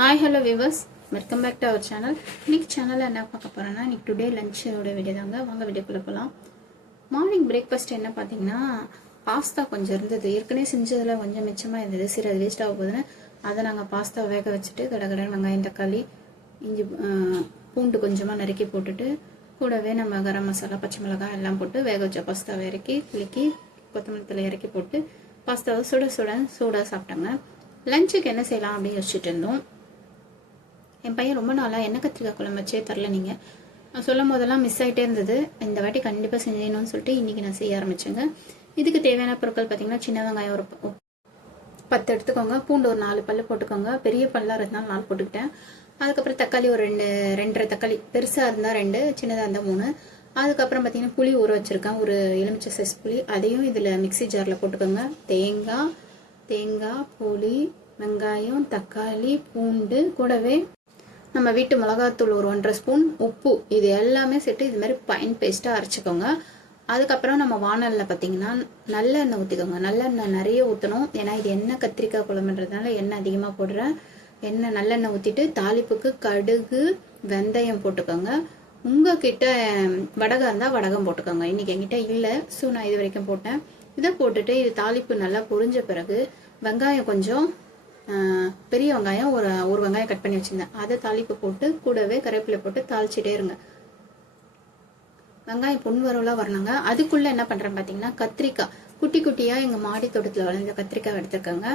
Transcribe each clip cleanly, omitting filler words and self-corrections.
Hi hello viewers, welcome back to our channel. இன்னைக்கு சேனலில் என்ன பார்க்க போகிறேன்னா, இன்னைக்கு டுடே லஞ்சோட வீடியோ தாங்க. வாங்க வீடியோக்குள்ளே போகலாம். மார்னிங் பிரேக்ஃபாஸ்ட் என்ன பார்த்தீங்கன்னா, பாஸ்தா கொஞ்சம் இருந்தது. ஏற்கனவே செஞ்சதில் கொஞ்சம் மிச்சமாக இருந்தது. சரி, அது வேஸ்ட் ஆக போகுதுன்னு அதை நாங்கள் பாஸ்தா வேக வச்சுட்டு கடகடன் வெங்காயம், தக்காளி, இஞ்சி, பூண்டு கொஞ்சமாக நறுக்கி போட்டுட்டு கூடவே நம்ம கரம் மசாலா, பச்சை மிளகாய் எல்லாம் போட்டு வேக வச்ச பாஸ்தாவை இறக்கி குலுக்கி கொத்தமல்லி தலை இறக்கி போட்டு பாஸ்தாவை சூடாக சாப்பிட்டாங்க. லஞ்சுக்கு என்ன செய்யலாம் அப்படின்னு யோசிச்சுட்டு இருந்தோம். என் பையன் ரொம்ப நாளாக எண்ணெய் கத்திரிக்காய் குழம்பு வச்சே தரல. நீங்கள் சொல்லும் போதெல்லாம் மிஸ் ஆகிட்டே இருந்தது. இந்த வாட்டி கண்டிப்பாக செஞ்சணும்னு சொல்லிட்டு இன்றைக்கி நான் செய்ய ஆரம்பிச்சேங்க. இதுக்கு தேவையான பொருட்கள் பார்த்தீங்கன்னா, சின்ன வெங்காயம் ஒரு 10 எடுத்துக்கோங்க, பூண்டு ஒரு 4 பல்லு போட்டுக்கோங்க, பெரிய பல்லாக இருந்தாலும் 4 போட்டுக்கிட்டேன். அதுக்கப்புறம் தக்காளி ஒரு 2.5 தக்காளி, பெருசாக இருந்தால் 2, சின்னதாக இருந்தால் 3. அதுக்கப்புறம் பார்த்தீங்கன்னா புளி ஊற வச்சுருக்கேன், ஒரு எலுமிச்சை சைஸ் புளி, அதையும் இதில் மிக்சி ஜாரில் போட்டுக்கோங்க. தேங்காய், புளி, வெங்காயம், தக்காளி, பூண்டு, கூடவே நம்ம வீட்டு மிளகாத்தூள் ஒரு 1.5 ஸ்பூன், உப்பு, இது எல்லாமே சேர்த்து இது மாதிரி ஃபைன் பேஸ்ட்டாக அரைச்சிக்கோங்க. அதுக்கப்புறம் நம்ம வானலில் பார்த்தீங்கன்னா நல்லெண்ணெய் ஊற்றிக்கோங்க. நல்லெண்ணெய் நிறைய ஊற்றணும், ஏன்னா இது எண்ணெய் கத்திரிக்காய் குழம்புன்றதுனால எண்ணெய் அதிகமாக போடுறேன். நல்லெண்ணெய் ஊற்றிட்டு தாளிப்புக்கு கடுகு, வெந்தயம் போட்டுக்கோங்க. உங்ககிட்ட வடகம் இருந்தால் வடகம் போட்டுக்கோங்க. இன்றைக்கி என்கிட்ட இல்லை, ஸோ நான் இது வரைக்கும் போட்டேன். இதை போட்டுட்டு இது தாளிப்பு நல்லா பொரிஞ்ச பிறகு வெங்காயம் கொஞ்சம் பெரிய வெங்காயம் ஒரு வெங்காயம் கட் பண்ணி வச்சிருந்தேன், அதை தாளிப்பு போட்டு கூடவே கருவேப்பிலை போட்டு தாளிச்சிட்டே இருங்க. வெங்காயம் பொன்வரவலாக வரணுங்க. அதுக்குள்ளே என்ன பண்ணுறேன் பார்த்தீங்கன்னா, கத்திரிக்காய் குட்டி குட்டியாக எங்கள் மாடி தோட்டத்தில் வளர்ந்த கத்திரிக்காய் எடுத்துருக்கேங்க.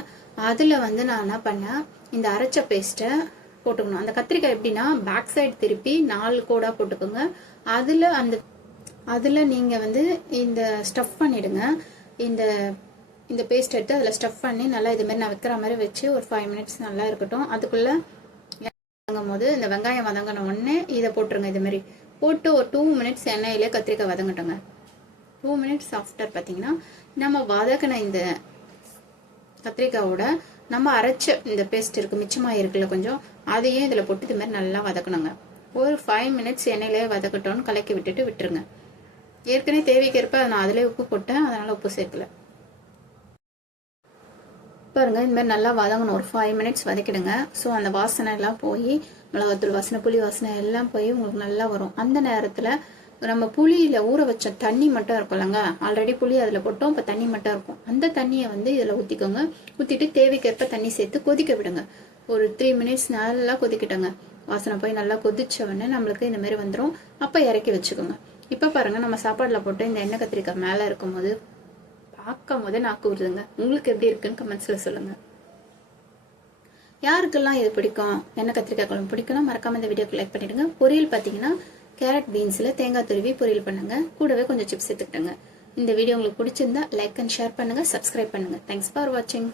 அதில் நான் என்ன பண்ணேன், இந்த அரைச்ச பேஸ்ட்டை போட்டுக்கணும். அந்த கத்திரிக்காய் எப்படின்னா, பேக் சைடு திருப்பி 4 கோடாக போட்டுக்கோங்க. அதில் நீங்கள் இந்த ஸ்டஃப் பண்ணிவிடுங்க. இந்த பேஸ்ட் எடுத்து அதில் ஸ்டஃப் பண்ணி நல்லா இதுமாரி நான் வைக்கிற மாதிரி வச்சு ஒரு 5 மினிட்ஸ் நல்லா இருக்கட்டும். அதுக்குள்ளே வதங்கும் போது இந்த வெங்காயம் வதங்கின உடனே இதை போட்டுருங்க. இதுமாரி போட்டு ஒரு 2 மினிட்ஸ் எண்ணெயிலே கத்திரிக்காய் வதங்கட்டுங்க. 2 மினிட்ஸ் ஆஃப்டர் பார்த்தீங்கன்னா, நம்ம வதக்கின இந்த கத்திரிக்காயோட நம்ம அரைச்ச இந்த பேஸ்ட் இருக்குது, மிச்சமாக இருக்குல்ல கொஞ்சம், அதையும் இதில் போட்டு இது மாதிரி நல்லா வதக்கணுங்க. ஒரு 5 மினிட்ஸ் எண்ணெயிலே வதக்கட்டோன்னு கலக்கி விட்டுருங்க. ஏற்கனவே தேவைக்கேற்ப நான் அதிலே உப்பு போட்டேன், அதனால் உப்பு சேர்க்கல. பாருங்க, இந்த மாதிரி நல்லா வதங்கணும். ஒரு 5 மினிட்ஸ் வதக்கிடுங்க. ஸோ அந்த வாசனை எல்லாம் போய், மிளகாத்தூள் வாசனை, புளி வாசனை எல்லாம் போய் உங்களுக்கு நல்லா வரும். அந்த நேரத்தில் நம்ம புளியில் ஊற வச்ச தண்ணி மட்டும் இருக்கும்லங்க, ஆல்ரெடி புளி அதில் போட்டோம், இப்போ தண்ணி மட்டும் இருக்கும். அந்த தண்ணியை இதில் ஊற்றிக்கோங்க. ஊற்றிட்டு தேவைக்கேற்ப தண்ணி சேர்த்து கொதிக்க விடுங்க. ஒரு 3 மினிட்ஸ் நல்லா கொதிக்கிட்டோங்க. வாசனை போய் நல்லா கொதிச்ச உடனே நம்மளுக்கு இந்த மாதிரி வந்துடும். அப்போ இறக்கி வச்சுக்கோங்க. இப்போ பாருங்கள், நம்ம சாப்பாடில் போட்டு இந்த எண்ணெய் கத்திரிக்காய் மேலே இருக்கும்போது பார்க்கும் போதே நாக்கு வருதுங்க. உங்களுக்கு எப்படி இருக்குன்னு கமெண்ட்ஸில் சொல்லுங்கள். யாருக்கெல்லாம் இது பிடிக்கும், எண்ணெய் கத்திரிக்காய் குழம்பு பிடிக்குன்னா மறக்காமல் இந்த வீடியோக்கு லைக் பண்ணிவிடுங்க. பொரியல் பார்த்தீங்கன்னா கேரட் பீன்ஸில் தேங்காய் துருவி பொரியல் பண்ணுங்க. கூடவே கொஞ்சம் சிப்ஸ் எடுத்துக்கிட்டுங்க. இந்த வீடியோ உங்களுக்கு பிடிச்சிருந்தா லைக் அண்ட் ஷேர் பண்ணுங்கள், சப்ஸ்கிரைப் பண்ணுங்கள். தேங்க்ஸ் ஃபார் வாட்சிங்.